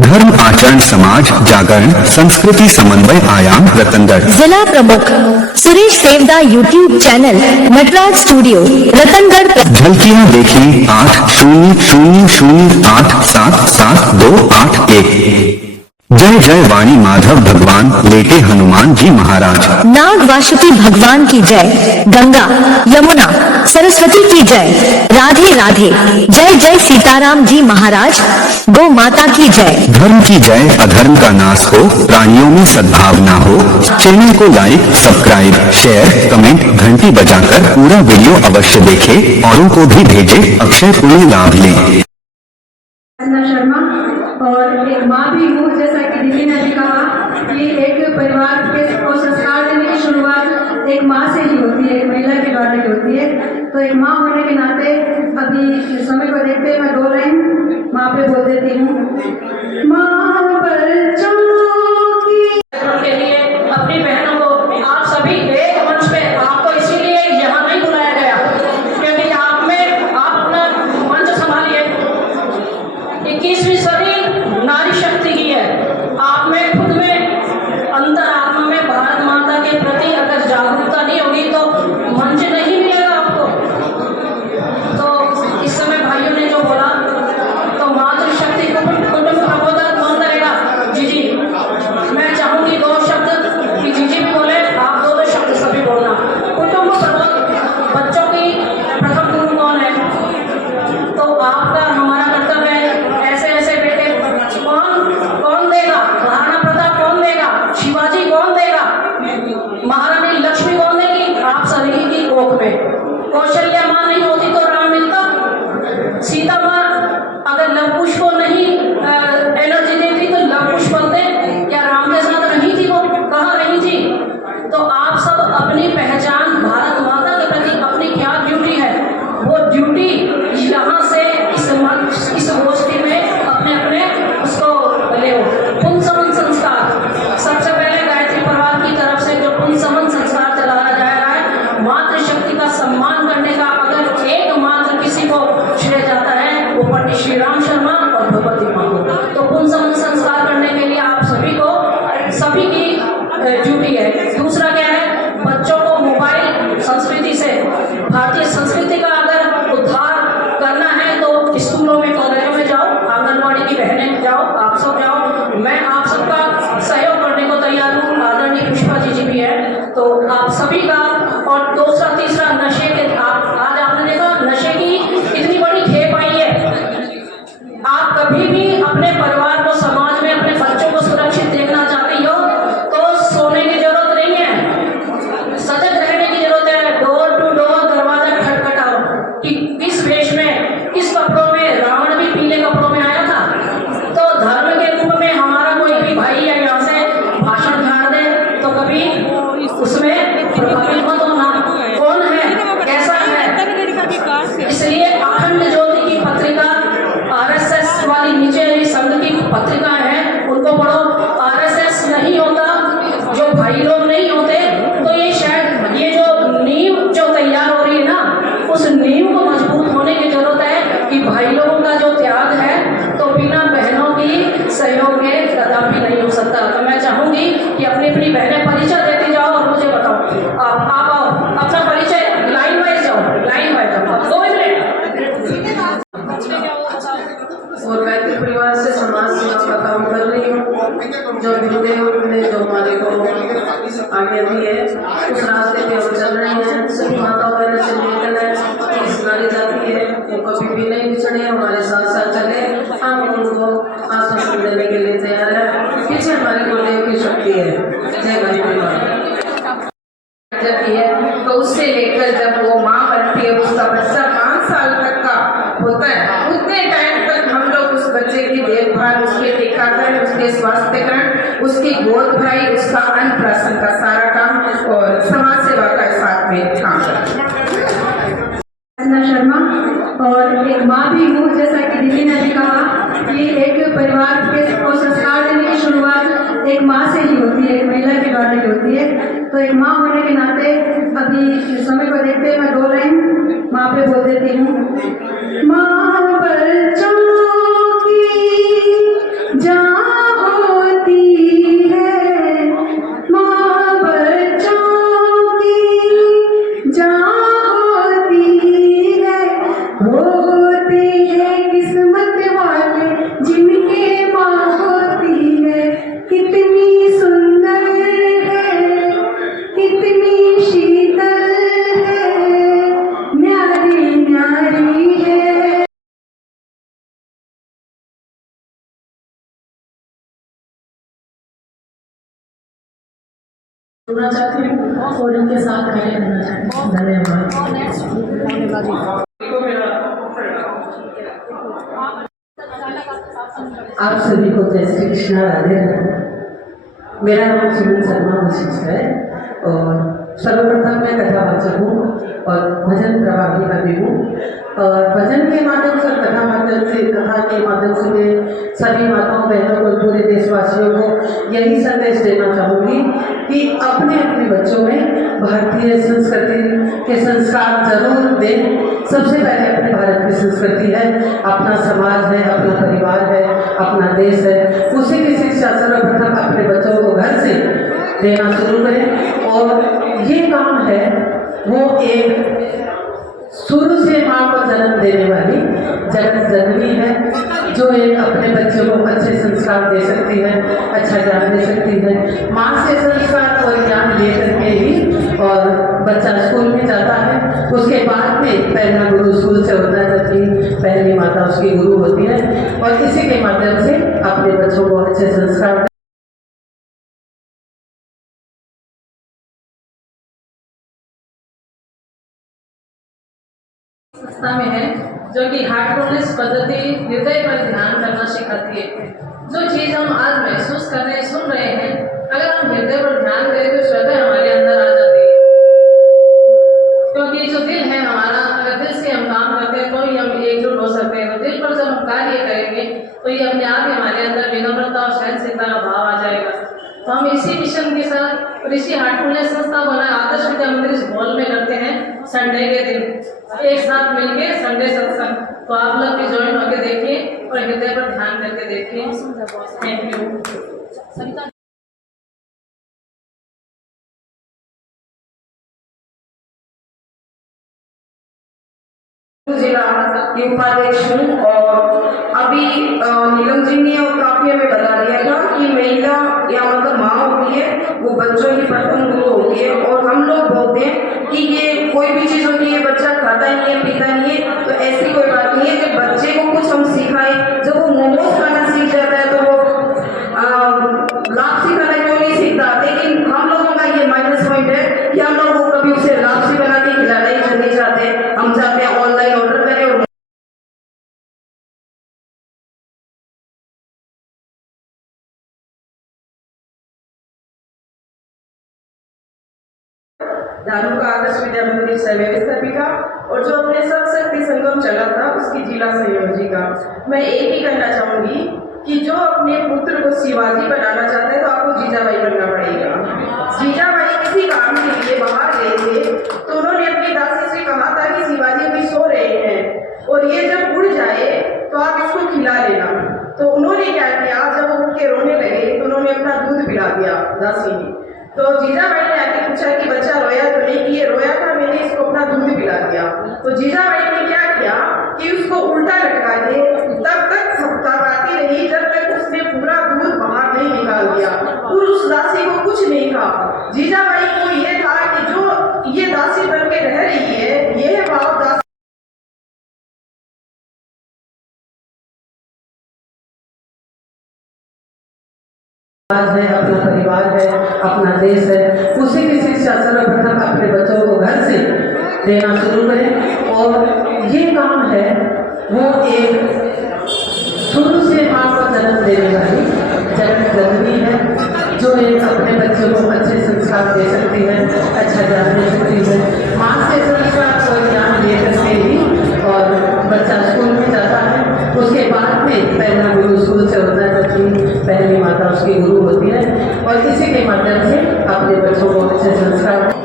धर्म आचरण समाज जागरण संस्कृति समन्वय आयाम रतनगढ़। जिला प्रमुख Suresh Devda YouTube channel Nataraj studio Ratangarh. झलकियां देखी 8000877281। जय जय वाणी माधव भगवान लेके हनुमान जी महाराज। नाग वासुकी भगवान की जय। गंगा यमुना सरस्वती की जय। राधे राधे। जय जय सीताराम जी महाराज। गौ माता की जय। धर्म की जय अधर्म का नाश हो, प्राणियों में सद्भावना हो। चैनल को लाइक सब्सक्राइब शेयर कमेंट घंटी बजाकर पूरा वीडियो अवश्य देखें, औरों को भी भेजें, अक्षय पुण्य लाभ लें। शर्मा और एक माँ भी हूँ, जैसा कि दीदी ने भी कहा कि एक परिवार के को संस्कार देने की शुरुआत एक माँ से ही होती है, एक महिला के द्वारा ही होती है। तो एक माँ होने के नाते अभी समय को देखते मैं 2 लाइन माँ पे बोल देती हूँ। माँ बच्चों की के लिए अपनी बहनों को आप सभी एक मंच पे आपको इसीलिए यहाँ नहीं बुलाया गया क्योंकि आप में आप अपना मंच संभालिए। 21वीं सदी नारी शक्ति की है। आप में खुद में अंतर आत्मा में भारत माता के प्रति अगर जागरूकता नहीं होगी तो मंच नहीं मिलेगा आपको। तो इस समय भाइयों ने जो बोला तो मातृशक्ति को कुटुंब प्रबोधक कौन करेगा? जीजी। मैं चाहूंगी 2 शब्द कि जीजी भी बोले, आप 2 शब्द सभी बोलना। कुटुंब प्रबोधक बच्चों की प्रथम गुरु कौन है? तो आपका हमारा कर्तव्य है ऐसे ऐसे बेटे कौन देगा? महाराणा प्रताप कौन देगा? शिवाजी कौन देगा? महारानी लक्ष्मी कौन देगी? आप सभी की कोख में। कौशल्या माँ नहीं होती तो राम मिलता? सीता माँ अगर लव कुश को नहीं एनर्जी देती तो लव कुश बनते? क्या राम के साथ रही थी? वो कहाँ रही थी? तो आप सब अपनी पहचान भारत माता के प्रति अपनी क्या ड्यूटी है वो ड्यूटी यहाँ से इस गोष्ठी में अपने अपने उसको ले। पुंसवन संस्कार सबसे पहले गायत्री परिवार की तरफ से जो पुंसवन संस्कार चलाया जा रहा है, मातृशक्ति का सम्मान करने का अगर एकमात्र किसी को श्रेय जाता है वो पंडित श्री राम शर्मा और भगवती माँ को। तो पुंसवन संस्कार करने के लिए आप सभी को सभी की ड्यूटी है। दूसरा क्या है? बच्चों को मोबाइल संस्कृति से भारतीय संस्कृति का अगर उद्धार करना है तो स्कूलों में कॉलेजों में जाओ, आंगनवाड़ी की बहनें जाओ, आप सब जाओ। मैं आप सबका सहयोग करने को तैयार हूँ। आदरणीय पुष्पा जी भी है तो आप सभी का। और दूसरा तीसरा नशे के आज आपने देखा नशे की इतनी बड़ी खेप आई है। आप कभी भी अपने परिवार को समाज में अपने बच्चों को सुरक्षित देखना चाहते हो तो सोने की जरूरत नहीं है, सजग रहने की जरूरत है। डोर टू डोर दरवाजा खटखटाओ कि किस वेश में किस कपड़ों में। रावण भी पीले कपड़ों में आया था। तो धर्म के रूप में हमारा कोई भी भाई या यहाँ से भाषण झाड़ दे तो कभी उसमें प्रभावित मत होना। कौन है कैसा है? इसलिए अखंड ज्योति की पत्रिका आरएसएस वाली नीचे संघ की पत्रिका है उनको पढ़ो। आरएसएस नहीं होता जो भाई लोग नहीं होते तो ये शायद ये जो नींव जो तैयार हो रही है ना उस नींव को मजबूत होने की जरूरत है कि भाई लोगों का जो त्याग है तो बिना बहनों की सहयोग के कदापि नहीं हो सकता। तो मैं चाहूंगी कि अपनी अपनी बहनें परिचय देती जाओ और मुझे बताओ। आप आओ अपना परिचय लाइन वाइज जाओ 2 मिनट। और गायत्री परिवार से समाज सेवा का काम कर रही हूँ। जो गुरुदेव ने जो हमारे को आगे दी है उस रास्ते पे हम चल रहे हैं। सभी माताओं बहनों से निवेदन है इस नारी जाति है वो कभी भी नहीं बिछड़े, हमारे साथ साथ चले। हम उनको आश्वासन देने के लिए तैयार है। पीछे हमारे गुरुदेव की शक्ति है। जय गायत्री परिवार है तो उससे लेकर जब वो माँ बनती है उसका बच्चा 5 साल तक का होता है उतने टाइम तक हम लोग उस बच्चे की देखभाल, उसके टीकाकरण, उसके स्वास्थ्यकरण, उसकी गोद भराई, उसका अन्नप्राशन का सारा काम और समाज सेवा का साथ में काम शर्मा और एक माँ भी हूँ, जैसा कि दीदी ने भी कहा कि एक परिवार के को संस्कार देने की शुरुआत एक माँ से ही होती है, एक महिला के द्वारा ही होती है। तो एक माँ होने के नाते अभी समय को देखते मैं 2 लाइन माँ पे बोल देती हूँ। माँ बच्चों की जान जोड़ना चाहती हूँ और इनके साथ कार्य करना चाहती हूँ। धन्यवाद। आप सभी को जय श्री कृष्ण, राधे राधे। मेरा नाम सुमन शर्मा वशिष्ठ है और सर्वप्रथम मैं कथावाचक हूँ और भजन प्रभावी का भी हूँ। और भजन के माध्यम से, कथा माध्यम से, कथा के माध्यम से मैं सभी माताओं बहनों को, पूरे देशवासियों को यही संदेश देना चाहूँगी कि अपने अपने बच्चों में भारतीय संस्कृति के संस्कार जरूर दें। सबसे पहले अपने भारत की संस्कृति है, अपना समाज है, अपना परिवार है, अपना देश है, उसी की शिक्षा सर्वप्रथम अपने बच्चों को घर से देना शुरू करें। और ये काम है वो एक शुरू से माँ को जन्म देने वाली जगत जननी है, जो एक अपने बच्चों को अच्छे संस्कार दे सकती है, अच्छा ज्ञान दे सकती है। माँ से संस्कार और ज्ञान ले करके ही और बच्चा स्कूल में जाता है। उसके बाद में पहला गुरु स्कूल से होता है, जबकि पहली माता उसकी गुरु होती है। और इसी के माध्यम से अपने बच्चों को अच्छे संस्कार संस्था में है, जो कि हार्टफुलनेस पद्धति हृदय पर ध्यान करना सिखाती है। जो चीज हम आज महसूस कर रहे हैं, सुन रहे हैं, अगर हम हृदय पर ध्यान करें तो स्वतः हमारे अंदर आ जाती है। क्योंकि जो दिल है हमारा, अगर दिल से हम काम करते हैं तो ही हम एकजुट हो सकते हैं। तो दिल पर जब हम कार्य करेंगे तो ये अपने आप ही हमारे अंदर विनम्रता और सहनशीलता का भाव आ जाएगा। तो हम इसी मिशन के साथ ऋषि हार्टफुलनेस संस्था बना आदर्श विद्या मंदिर इस हॉल में करते हैं संडे के दिन एक साथ मिलके संडे सत्संग। तो आप लोग भी ज्वाइन होकर देखिए और हृदय पर ध्यान करके देखिए। Thank you. जिला की उपाध्यक्ष हूँ और अभी नीलम जी ने और काफी हमें बता दिया था कि महिला या मतलब माँ होती है वो बच्चों की प्रथम गुरु होती है। और हम लोग बोलते हैं कि ये कोई भी चीज होती है, बच्चा खाता नहीं है, पीता नहीं है, तो ऐसी कोई बात नहीं है कि बच्चे को कुछ हम सिखाएं। जब वो मोमोज खाना सीख जाता है तो वो लापसी खाना क्यों नहीं सीखता। लेकिन हम लोगों का ये माइनस पॉइंट है कि हम लोग को कभी उसे लापसी बना के खिलाना ही नहीं चाहते। हम चाहते हैं ऑनलाइन ऑर्डर करें और दारू का आदर्श विद्या मंदिर व्यवस्थापिका और जो अपने सब शक्ति संगम चला था उसकी जिला संयोजिका। मैं एक ही कहना चाहूंगी कि जो अपने पुत्र को शिवाजी बनाना चाहता है तो आपको जीजाबाई बनना पड़ेगा। जीजाबाई किसी काम के लिए बाहर गए थे तो उन्होंने अपनी दासी से कहा था कि शिवाजी अभी सो रहे हैं और ये जब उड़ जाए तो आप इसको खिला लेना। तो उन्होंने क्या किया, जब वो उठ के रोने लगे तो उन्होंने अपना दूध पिला दिया दासी ने। तो जीजाबाई ने आके पूछा कि बच्चा रोया तो नहीं, कि ये रोया था, मैंने इसको अपना दूध पिला दिया। तो जीजाबाई ने क्या किया कि उसको उल्टा लटका के तब तक थपथपाती रही जब तक उसने पूरा दूध बाहर नहीं निकाल दिया और उस दासी को कुछ नहीं कहा। जीजाबाई को ये था कि जो ये दासी बन के रह रही है, ये भाव दासी है, अपना परिवार है, अपना देश है, उसी की शिक्षा सर्वप्रथम अपने बच्चों को घर से देना शुरू करें। और ये काम है वो एक शुरू से माँ को जन्म देने वाली जगत जननी है, जो एक अपने बच्चों को अच्छे संस्कार दे सकती है, अच्छा ज्ञान दे सकती है। माँ से संस्कार और ज्ञान ले करके ही और बच्चा स्कूल में जाता है। उसके बाद में पहला गुरु स्कूल से होता है, जबकि पहली माता उसकी गुरु होती है। और इसी के माध्यम से अपने बच्चों को अच्छे संस्कार